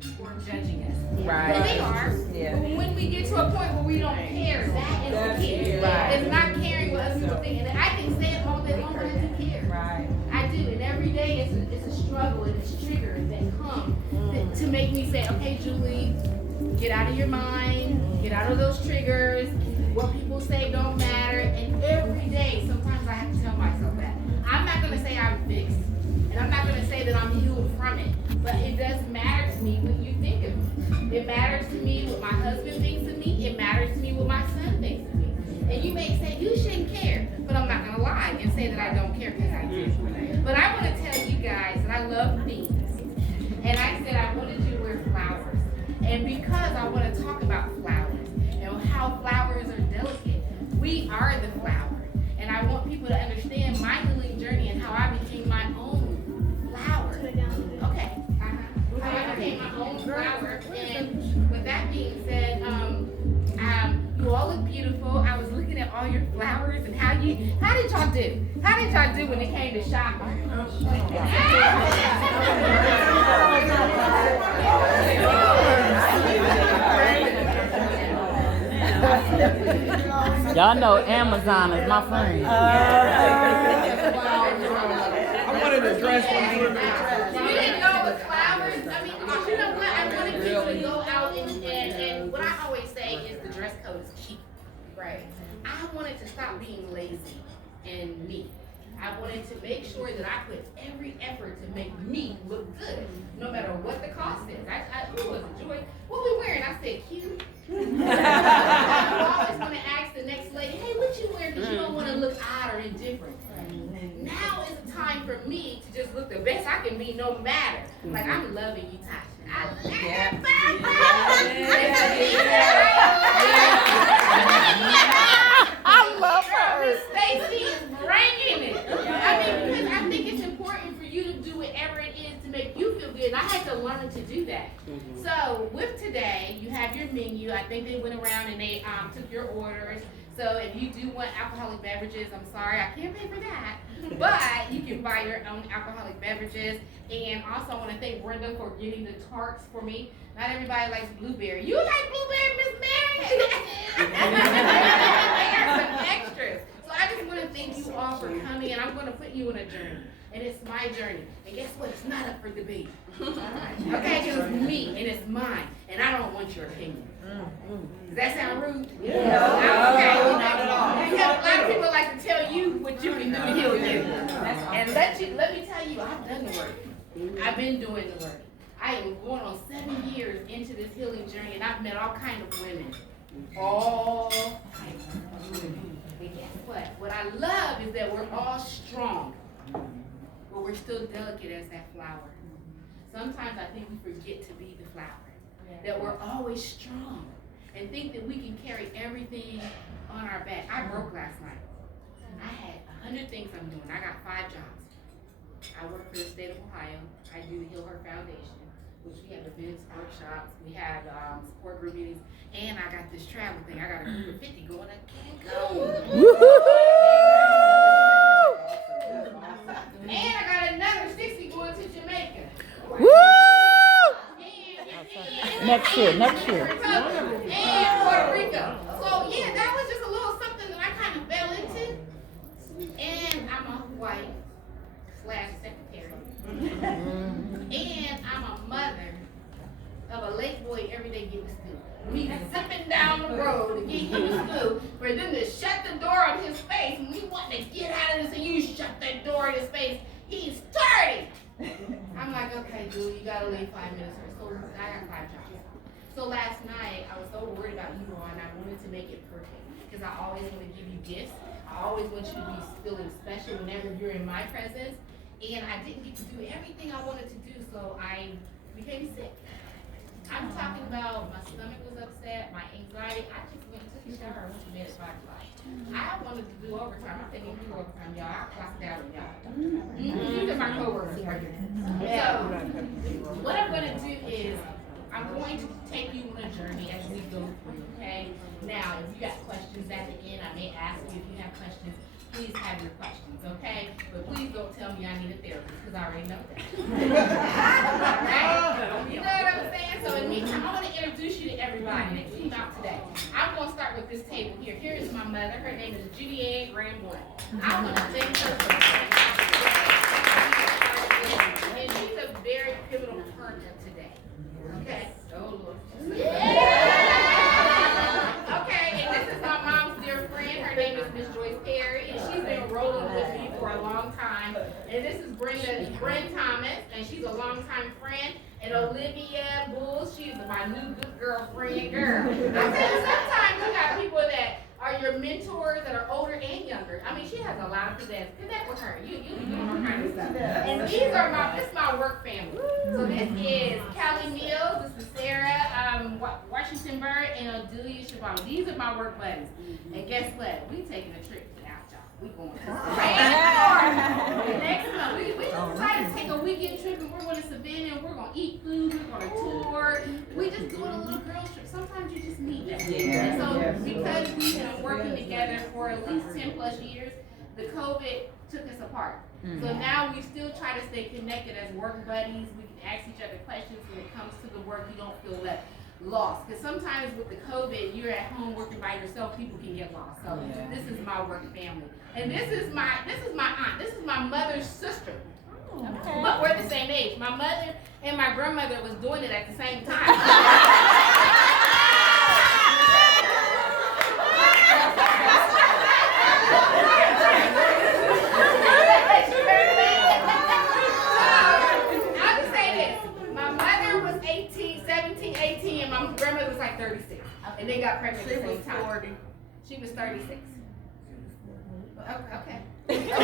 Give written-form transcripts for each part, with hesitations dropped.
people are judging us. Right. Well, they are. Yeah. But when we get to a point where we don't care, that is the key. Right. It's not caring what other people think. And I can say it all day long, but I do care. Right. I do. And every day it's a struggle and it's triggers that come to make me say, okay, Julie, get out of your mind, get out of those triggers. What people say don't matter. And every day, sometimes I have to tell myself that. I'm not going to say I'm fixed. And I'm not going to say that I'm healed from it. But it does matter to me what you think of me. It matters to me what my husband thinks of me. It matters to me what my son thinks of me. And you may say, you shouldn't care. But I'm not going to lie and say that I don't care because I do. But I want to tell you guys that I love things. And I said I wanted you to wear flowers. And because I want to talk about flowers and how flowers are delicate, we are the flower. And I want people to understand my healing journey and how I became my own flower. Okay. How I became my own flower. And with that being said, you all look beautiful. I was looking at all your flowers and how did y'all do? How did y'all do when it came to shopping? Y'all know Amazon is my friend. I wanted a dress one. You didn't go with flowers? I mean, you know what? I wanted people to go out and what I always say is the dress code is cheap. Right. I wanted to stop being lazy and me. I wanted to make sure that I put every effort to make me look good, no matter what the cost is. It was a joy. What we wearing? I said, cute. I'm always going to ask the next lady, hey, what you wearing? Because you don't want to look odd or indifferent. Now is the time for me to just look the best I can be, no matter. Like, I'm loving you, Tasha. I love I love her. Miss Stacy is bringing it. I mean, because I think it's important for you to do whatever it is to make you feel good. And I had to learn to do that. So with today, you have your menu. I think they went around and they took your orders. So if you do want alcoholic beverages, I'm sorry, I can't pay for that. But you can buy your own alcoholic beverages. And also I want to thank Brenda for getting the tarts for me. Not everybody likes blueberry. You like blueberry, Miss Mary? There are some extras. So I just want to thank you all for coming, and I'm going to put you on a journey. And it's my journey. And guess what? It's not up for debate. Okay? Because it's me, and it's mine. And I don't want your opinion. Does that sound rude? Yeah. Okay. Not at all. Because a lot of people like to tell you what you can do to heal you. And let me tell you, I've done the work. I've been doing the work. I am going on 7 years into this healing journey, and I've met all kinds of women. All kinds of women. And guess what? What I love is that we're all strong, but we're still delicate as that flower. Sometimes I think we forget to be the flower. That we're always strong and think that we can carry everything on our back. I broke last night. I had 100 things I'm doing. I got 5 jobs. I work for the state of Ohio. I do the Heal Her Foundation, which we have events, workshops, we have support group meetings, and I got this travel thing. I got a group of 50 going to Cancun. And I got another 60 going to Jamaica. Woo! Next year. And Puerto Rico. So yeah, that was just a little something that I kind of fell into. And I'm a wife / secretary. And I'm a mother of a late boy every day getting to school. We zipping down the road to get him to school, for them to shut the door on his face, and we want to get out of this, and you shut that door in his face. He's 30. I'm like, okay, dude, you gotta leave 5 minutes or so. I got 5 jobs. So last night, I was so worried about you all, and I wanted to make it perfect, because I always want to give you gifts. I always want you to be feeling special whenever you're in my presence. And I didn't get to do everything I wanted to do, so I became sick. I'm talking about my stomach was upset, my anxiety. I just went and took a shower and went to bed at 5 o'clock. I wanted to do overtime. I couldn't even do overtime, y'all. I clocked out on y'all. These are my coworkers right here. So, what I'm going to do is, I'm going to take you on a journey as we go through, okay? Now, if you got questions at the end, I may ask you if you have questions. Please have your questions, okay? But please don't tell me I need a therapist, because I already know that. Right? You know what I'm saying? mother. Her name is Judy Ann Graham-Blunt. I want to thank her for and she's a very pivotal part of today. Okay? Oh, Lord. Okay, and this is my mom's dear friend. Her name is Miss Joyce Perry, and she's been rolling with me for a long time. And this is Brenda Thomas, and she's a longtime friend. And Olivia Bulls, she's my new good girlfriend girl. I said sometimes you got people that are your mentors that are older and younger. I mean, she has a lot of pizzazz. Connect with her. You be doing all kinds of stuff. And this is my work family. So this is Callie Mills, this is Sarah Washington Bird, and Odelia Shabam. These are my work buddies. And guess what? We taking a trip out, y'all. We going to Savannah. Next month, we just decided to take a weekend trip, and we're going to Savannah, and we're going to eat food, we're going to tour. We just doing a little girl trip. Sometimes you just need that. And so because we've been working together for at least 10 plus years, the COVID took us apart. So now we still try to stay connected as work buddies. We can ask each other questions when it comes to the work. You don't feel lost. Because sometimes with the COVID, you're at home working by yourself, people can get lost. So this is my work family. And this is my aunt. This is my mother's sister. Okay. But we're the same age. My mother and my grandmother was doing it at the same time. I'll just say this. My mother was 17, 18, and my grandmother was like 36. And they got pregnant at the same time. 40. She was 36. Okay. They got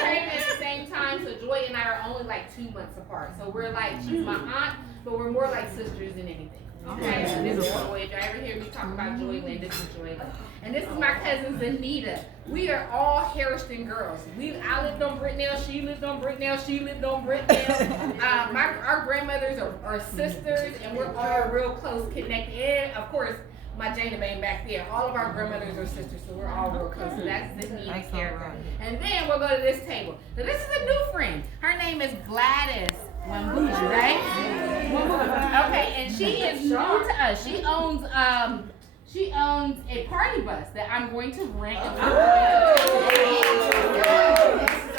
pregnant at the same time, so Joy and I are only like 2 months apart. So we're like, she's my aunt, but we're more like sisters than anything. Okay, so this is Joy. If you ever hear me talk about Joy Lynn, this is Joy Lynn. And this is my cousin Zanita. We are all Harrison girls. I lived on Bricknell, she lived on Bricknell, she lived on Bricknell. Our grandmothers are sisters, and we're all real close connected. And of course, my Jana Bane back there. All of our grandmothers are sisters, so we're all real close. So that's the neat character. And then we'll go to this table. So this is a new friend. Her name is Gladys Wambuja, right? Okay, and she is new to us. She owns a party bus that I'm going to rent.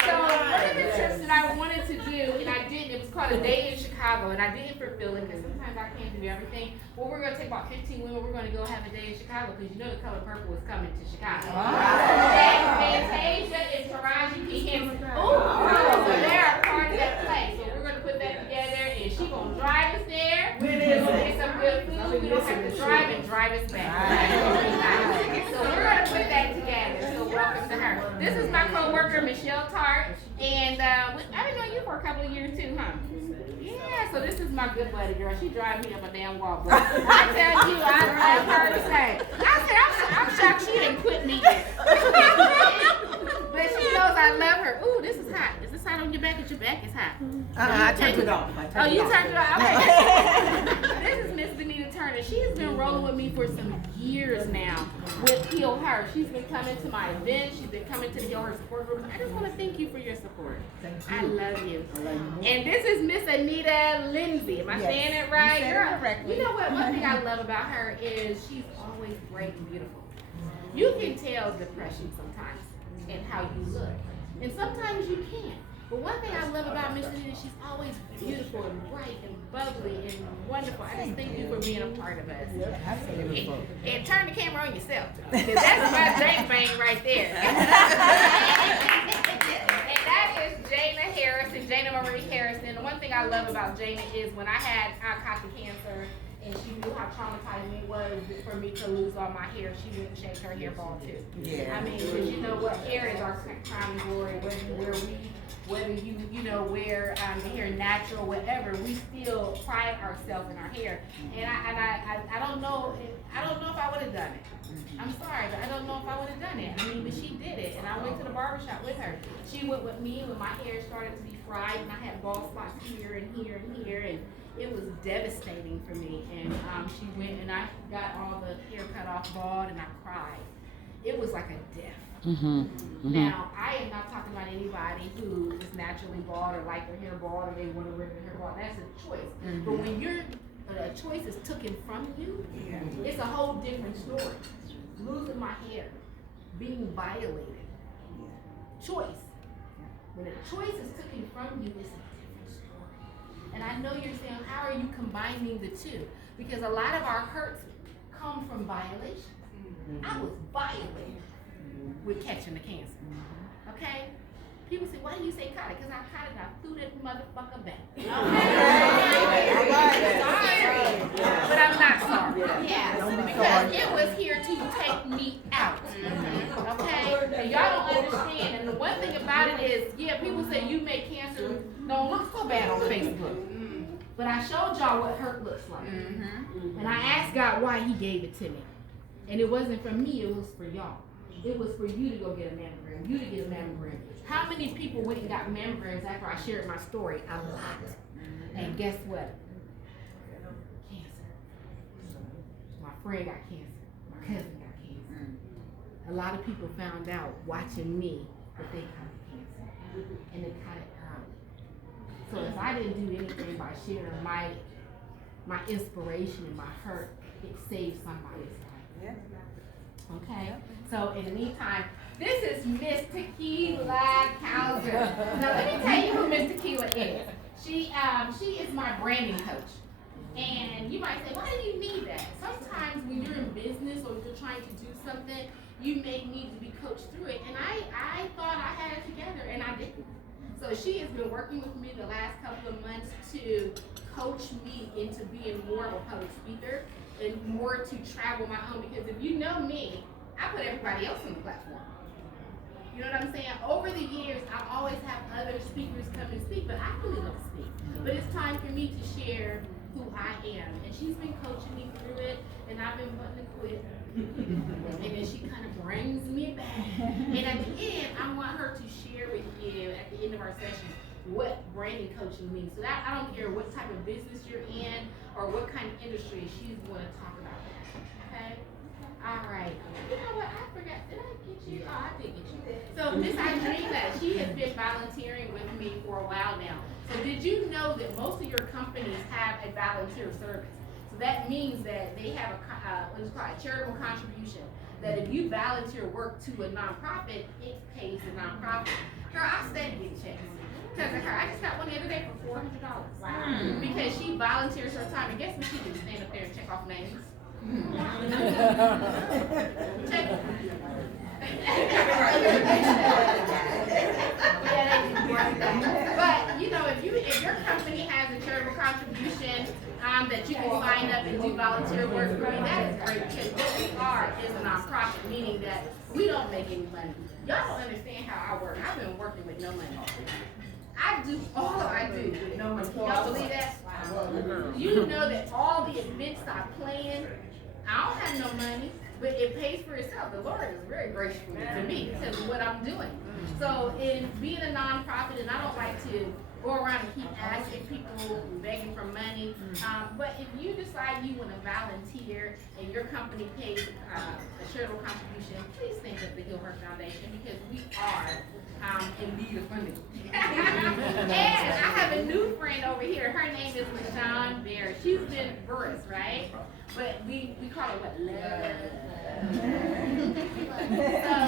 So one of the trips that I wanted to do, and I didn't, it was called A Day in Chicago, and I did it for Philly because sometimes I can't do everything. Well, we're going to take about 15 women. We're going to go have a day in Chicago because you know the color purple is coming to Chicago. Fantasia is Taraji P. Henson. So they're a part of that play. So we're going to put that together, and she's going to drive us there. We're going to get some good food. We don't have to drive and drive us back. So we're going to put that together. So welcome to her. This is my co-worker, Michelle Tart. And I've been knowing you for a couple of years too, huh? Yeah, so this is my good buddy girl. She drives me up a damn wall. I tell you, I heard her say. I said, I'm shocked she didn't quit me yet. But she knows I love her. Ooh, this is hot. Is this hot on your back? Is your back is hot? I turned it off. You turned it off? Okay. This is Miss Benita Turner. She's been rolling with me for some years now with Heal Her. She's been coming to my events. She's been coming to the Heal Her support group. I just want to thank you for your support. I love you. And this is Miss Anita Lindsay. Am I saying it right? You know what? One thing I love about her is she's always bright and beautiful. You can tell depression sometimes and how you look. And sometimes you can't. But one thing I love about Miss Anita, she's always beautiful and bright and bubbly and wonderful. I just thank you for being a part of us. And turn the camera on yourself, because that's my Jane Bang right there. And that is Jana Harrison, Jana Marie Harrison. The one thing I love about Jana is when I caught the cancer, and she knew how traumatizing it was for me to lose all my hair. She went and shaved her hair bald too. Yeah. I mean, because you know what, hair is our crown and glory. Whether you wear the hair natural, whatever, we still pride ourselves in our hair. And I don't know if I would have done it. I'm sorry, but I don't know if I would have done it. I mean, but she did it, and I went to the barbershop with her. She went with me when my hair started to be fried, and I had bald spots here and here and here, and it was devastating for me. And she went and I got all the hair cut off bald, and I cried. It was like a death. Now, I am not talking about anybody who is naturally bald or like their hair bald or they want to wear their hair bald. That's a choice. But when a choice is taken from you, it's a whole different story. losing my hair, being violated. Choice. When a choice is taken from you, it's a different story. And I know you're saying, how are you combining the two? Because a lot of our hurts come from violations. I was violated with catching the cancer. Okay? People say, why do you say caught it? Because I caught it and I threw that motherfucker back. But I'm not sorry. Because it was here to take me out. Okay? And y'all don't understand. And the one thing about it is, yeah, people say you make cancer don't look so bad on Facebook. But I showed y'all what hurt looks like. And I asked God why he gave it to me. And it wasn't for me, it was for y'all. It was for you to go get a mammogram, you to get a mammogram. How many people went and got mammograms after I shared my story? A lot. And guess what? Cancer. My friend got cancer. My cousin got cancer. A lot of people found out watching me that they caught cancer. And they caught it early. So if I didn't do anything by sharing my inspiration and my hurt, it saved somebody's life. Okay? So in the meantime, this is Miss Tequila Cowser. Now let me tell you who Miss Tequila is. She is my branding coach. And you might say, why do you need that? Sometimes when you're in business or you're trying to do something, you may need to be coached through it. And I thought I had it together and I didn't. So she has been working with me the last couple of months to coach me into being more of a public speaker and more to travel my own. Because if you know me, I put everybody else on the platform. You know what I'm saying? Over the years, I always have other speakers come and speak, but I really don't speak. But it's time for me to share who I am. And she's been coaching me through it, and I've been wanting to quit. And then she kind of brings me back. And at the end, I want her to share with you at the end of our session what branding coaching means. So that I don't care what type of business you're in or what kind of industry, she's going to talk about that. Okay? All right. You know what? I forgot. Did I get you? Oh, I did get you. So Miss Idrina, she has been volunteering with me for a while now. So did you know that most of your companies have a volunteer service? So that means that they have what is called a charitable contribution. That if you volunteer work to a nonprofit, it pays the nonprofit. Girl, I studied getting checks. Because of her, I just got one the other day for $400. Wow. Because she volunteers her time, and guess what she did? Stand up there and check off names. But you know, if your company has a charitable contribution that you can sign up and do volunteer work for me, that is great because what we are is a nonprofit, meaning that we don't make any money. Y'all don't understand how I work. I've been working with no money. I do all I do with no money. Can y'all believe that? You know that all the events I plan, I don't have no money, but it pays for itself. The Lord is very gracious to me because of what I'm doing. So in being a nonprofit, and I don't like to go around and keep asking people, begging for money, but if you decide you want to volunteer and your company pays a charitable contribution, please think of the Hill Her Foundation because we are in need of funding. And I have a new friend over here. Her name is LaShawn Bear. She's been Burris, right? But we call her what? Love.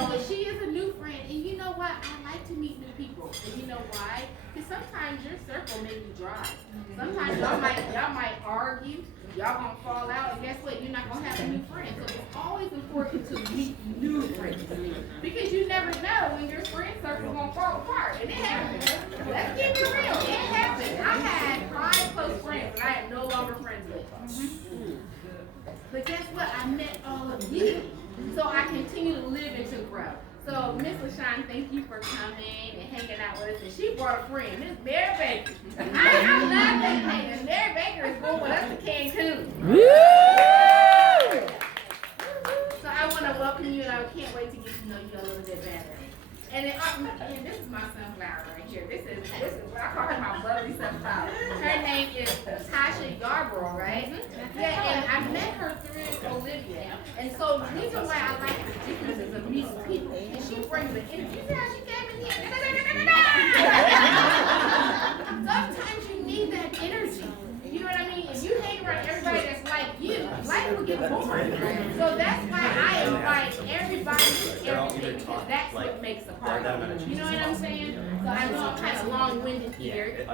So she is a new friend, and you know what? I like to meet new people, and you know why? Because sometimes your circle may be dry. Sometimes y'all might argue. Y'all gonna fall out, and guess what? You're not gonna have a new friend. So it's always important to meet new friends because you never know when your friend circle gonna fall apart, and it happens. Let's keep it real. It happens. I had 5 close friends that I am no longer friends with. But guess what? I met all of you, so I continue to live and to grow. So Miss LaShawn, thank you for coming and hanging out with us. And she brought a friend, Miss Mary Baker. I love that name. And Mary Baker is going with us to Cancun. Woo! So I want to welcome you, and I can't wait to get to know you a little bit better. And then, this is my sunflower right here. This is what I call her my bubbly sunflower. Her name is Tasha Yarborough, right? Yeah, and I met her through Olivia. And so the reason why I like the differences of meeting people is she brings the energy. You see how she came in here? Sometimes you need that energy. You know what I mean? If you hang around everybody that's like you, like will get bored. So that's why I invite everybody to everything, because that's what makes a party. You know what I'm saying? So I know I'm kind of long-winded here,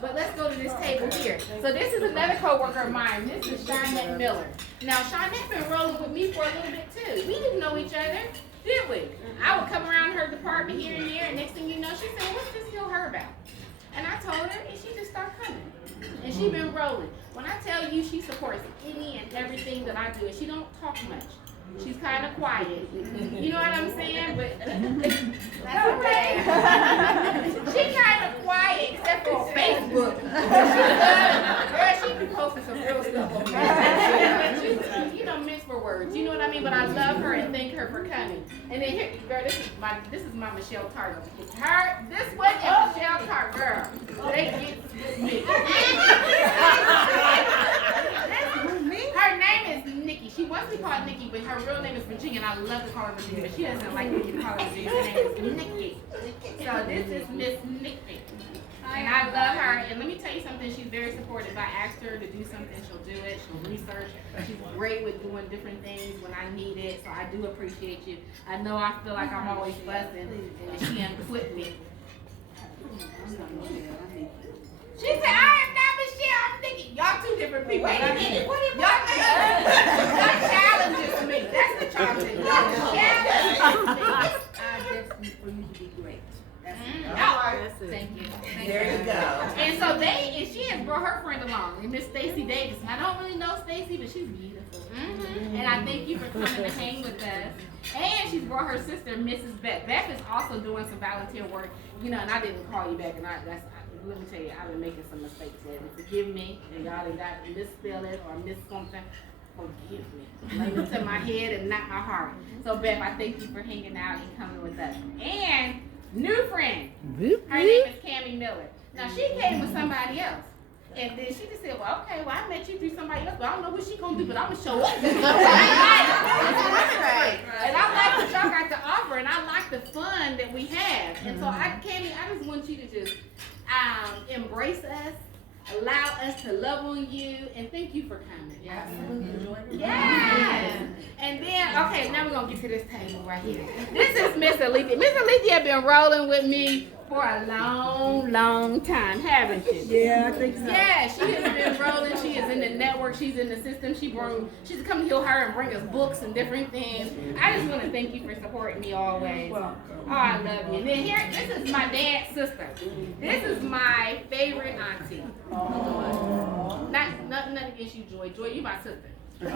but let's go to this table here. So this is another coworker of mine. This is Shawnette Miller. Now Shawnette been rolling with me for a little bit too. We didn't know each other, did we? I would come around her department here and there, and next thing you know, she said, "What's this hill her about?" And I told her, and she just started coming. And she been rolling. When I tell you she supports any and everything that I do, and she don't talk much. She's kind of quiet. You know what I'm saying? But that's okay. She kind of quiet, except for Facebook. Girl, she be posting some real stuff on Facebook. She, miss for words. You know what I mean? But I love her and thank her for coming. And then here, girl, this is my Michelle Tart. Her, this one is Michelle Tart, girl. They get me. Her name is Nikki. She wants to be called Nikki, but her real name is Virginia, and I love to call her Virginia, but she doesn't like me to call her Virginia. Her name is Nikki. So this is Miss Nikki. And I love her. And let me tell you something, she's very supportive. I asked her to do something, she'll do it. She'll research. She's great with doing different things when I need it. So I do appreciate you. I know I feel like I'm always fussing, and she unquit me. She said, "I am not Michelle, I'm Nikki." Y'all two different people. Wait a minute, what are y'all challenges me. That's the challenge. Y'all challenges me. Destined for you to be great. Thank you. There you go. And so she has brought her friend along, and Miss Stacy Davis. And I don't really know Stacy, but she's beautiful. And I thank you for coming to hang with us. And she's brought her sister, Mrs. Beth. Beth is also doing some volunteer work, and I didn't call you back, and let me tell you, I've been making some mistakes lately. Forgive me, and y'all done got misspell it or miss something. Forgive me. Lay it to my head and not my heart. So Beth, I thank you for hanging out and coming with us. And new friend, her name is Cammie Miller. Now she came with somebody else. And then she just said, "Well, okay, I met you through somebody else, but I don't know what she gonna do, but I'm gonna show up." And I like what y'all got to offer, and I like the fun that we have. And so Cammie, I just want you to just embrace us, allow us to love on you, and thank you for coming. Yes. And then, okay, now we're gonna get to this table right here. This is Miss Alethea. Miss Alethea has been rolling with me for a long, long time, haven't you? Yeah, I think so. Yeah, she has been rolling. She is in the network. She's in the system. She's come to heal her and bring us books and different things. I just want to thank you for supporting me always. Oh, I love you. And then here, this is my dad's sister. This is my favorite auntie. Nothing against you, Joy. Joy, you my sister. So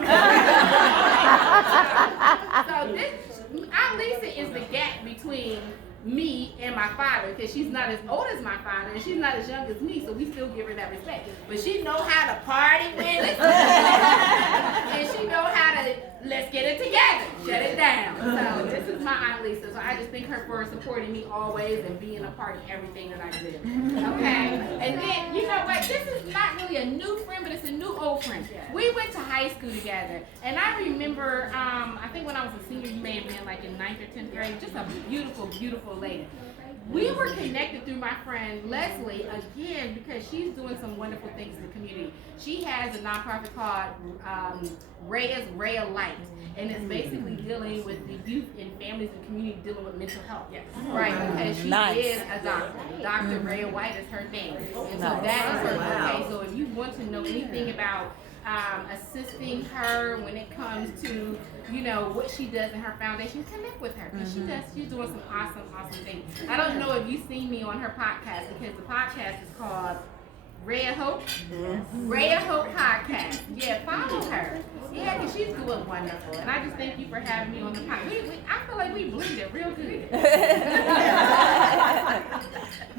Aunt Lisa is the gap between me and my father, because she's not as old as my father and she's not as young as me, so we still give her that respect. But she know how to party with us, and she know how to let's get it together, shut it down. So this is my Aunt Lisa. So I just thank her for supporting me always and being a part of everything that I do. Okay, and then you know what? This is not really a new friend, but it's a new old friend. We went to high school together, and I remember, I think when I was a senior, you may have been like in 9th or 10th grade. Just a beautiful, beautiful lady. We were connected through my friend Leslie, again, because she's doing some wonderful things in the community. She has a nonprofit called Rhea's Ray of Light, and it's basically dealing with the youth and families in the community dealing with mental health. Yes. Right, because she is a doctor. Dr. Rhea White is her name. And so that is her. Okay, so if you want to know anything about assisting her when it comes to, what she does in her foundation, connect with her, because she's doing some awesome things. I don't know if you've seen me on her podcast, because the podcast is called Rhea Hope. Rhea Hope Podcast. Yeah, follow her. Yeah, because she's doing wonderful. And I just thank you for having me on the podcast. I feel like we blended real good.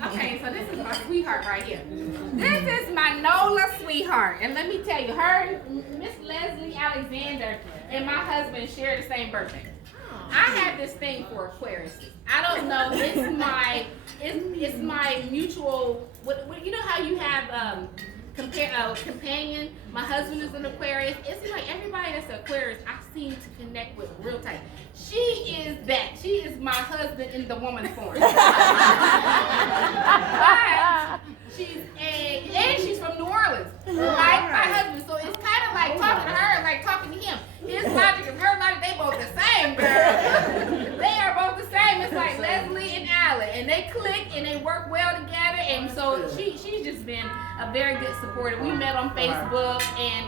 Okay, so this is my sweetheart right here. This is my Nolah Sweetheart. And let me tell you, her, Miss Leslie Alexander, and my husband share the same birthday. I have this thing for Aquarius. I don't know. It's my mutual. You know how you have companion? My husband is an Aquarius. It seems like everybody that's an Aquarius, I seem to connect with real tight. She is that. She is my husband in the woman form. But she's from New Orleans, like my husband. So it's kind of like talking to her, like talking to him. a very good supporter. We met on Facebook and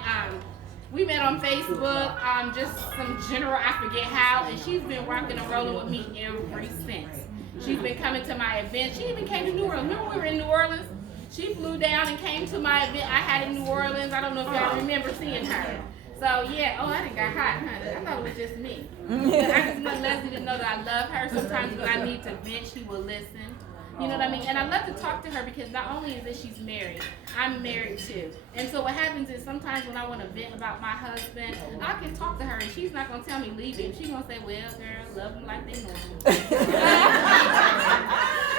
just some general, I forget how, and she's been rocking and rolling with me ever since. She's been coming to my events. She even came to New Orleans. Remember we were in New Orleans? She flew down and came to my event I had in New Orleans. I don't know if y'all remember seeing her. So yeah, I done got hot, honey. I thought it was just me. But I just want Leslie to know that I love her. Sometimes when I need to vent, she will listen. You know what I mean? And I love to talk to her because not only is it she's married, I'm married too. And so what happens is sometimes when I want to vent about my husband, I can talk to her and she's not going to tell me leave him. She's going to say, well, girl, love him like they normal.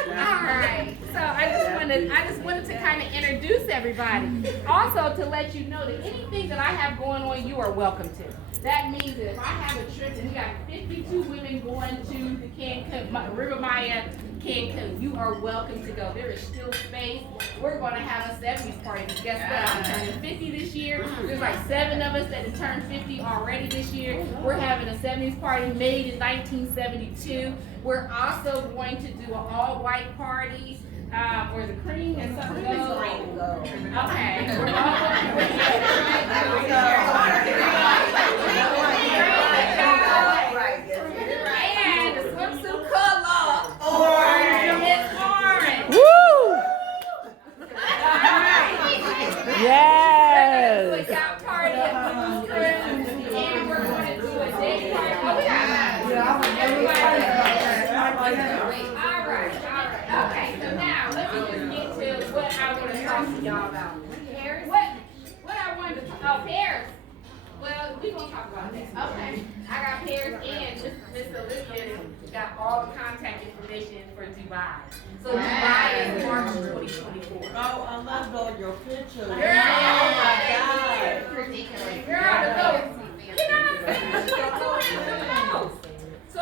All right. So I just wanted to kind of introduce everybody. Also to let you know that anything that I have going on, you are welcome to. That means that if I have a trip and we got 52 women going to the Cancun, River Maya, Cancun, you are welcome to go. There is still space. We're going to have a 70s party. Guess what? I'm turning 50 this year. There's like 7 of us that have turned 50 already this year. We're having a 70s party made in 1972. We're also going to do an all-white party. Where the cream and something goes. Okay. We're all going and the swimsuit color orange. It's orange. Woo! Alright. Yes. Let's do a yacht party at Blue's Cruise, and we're going to do a day party. Oh, we got everybody. Alright. Okay, so now let me just get to what I want to talk to y'all about. What I wanted to talk about, Paris. Well, we're going to talk about that. Okay. I got Paris and Miss Olivia got all the contact information for Dubai. So Dubai is March 2024. Oh, I love all your pictures. Girl,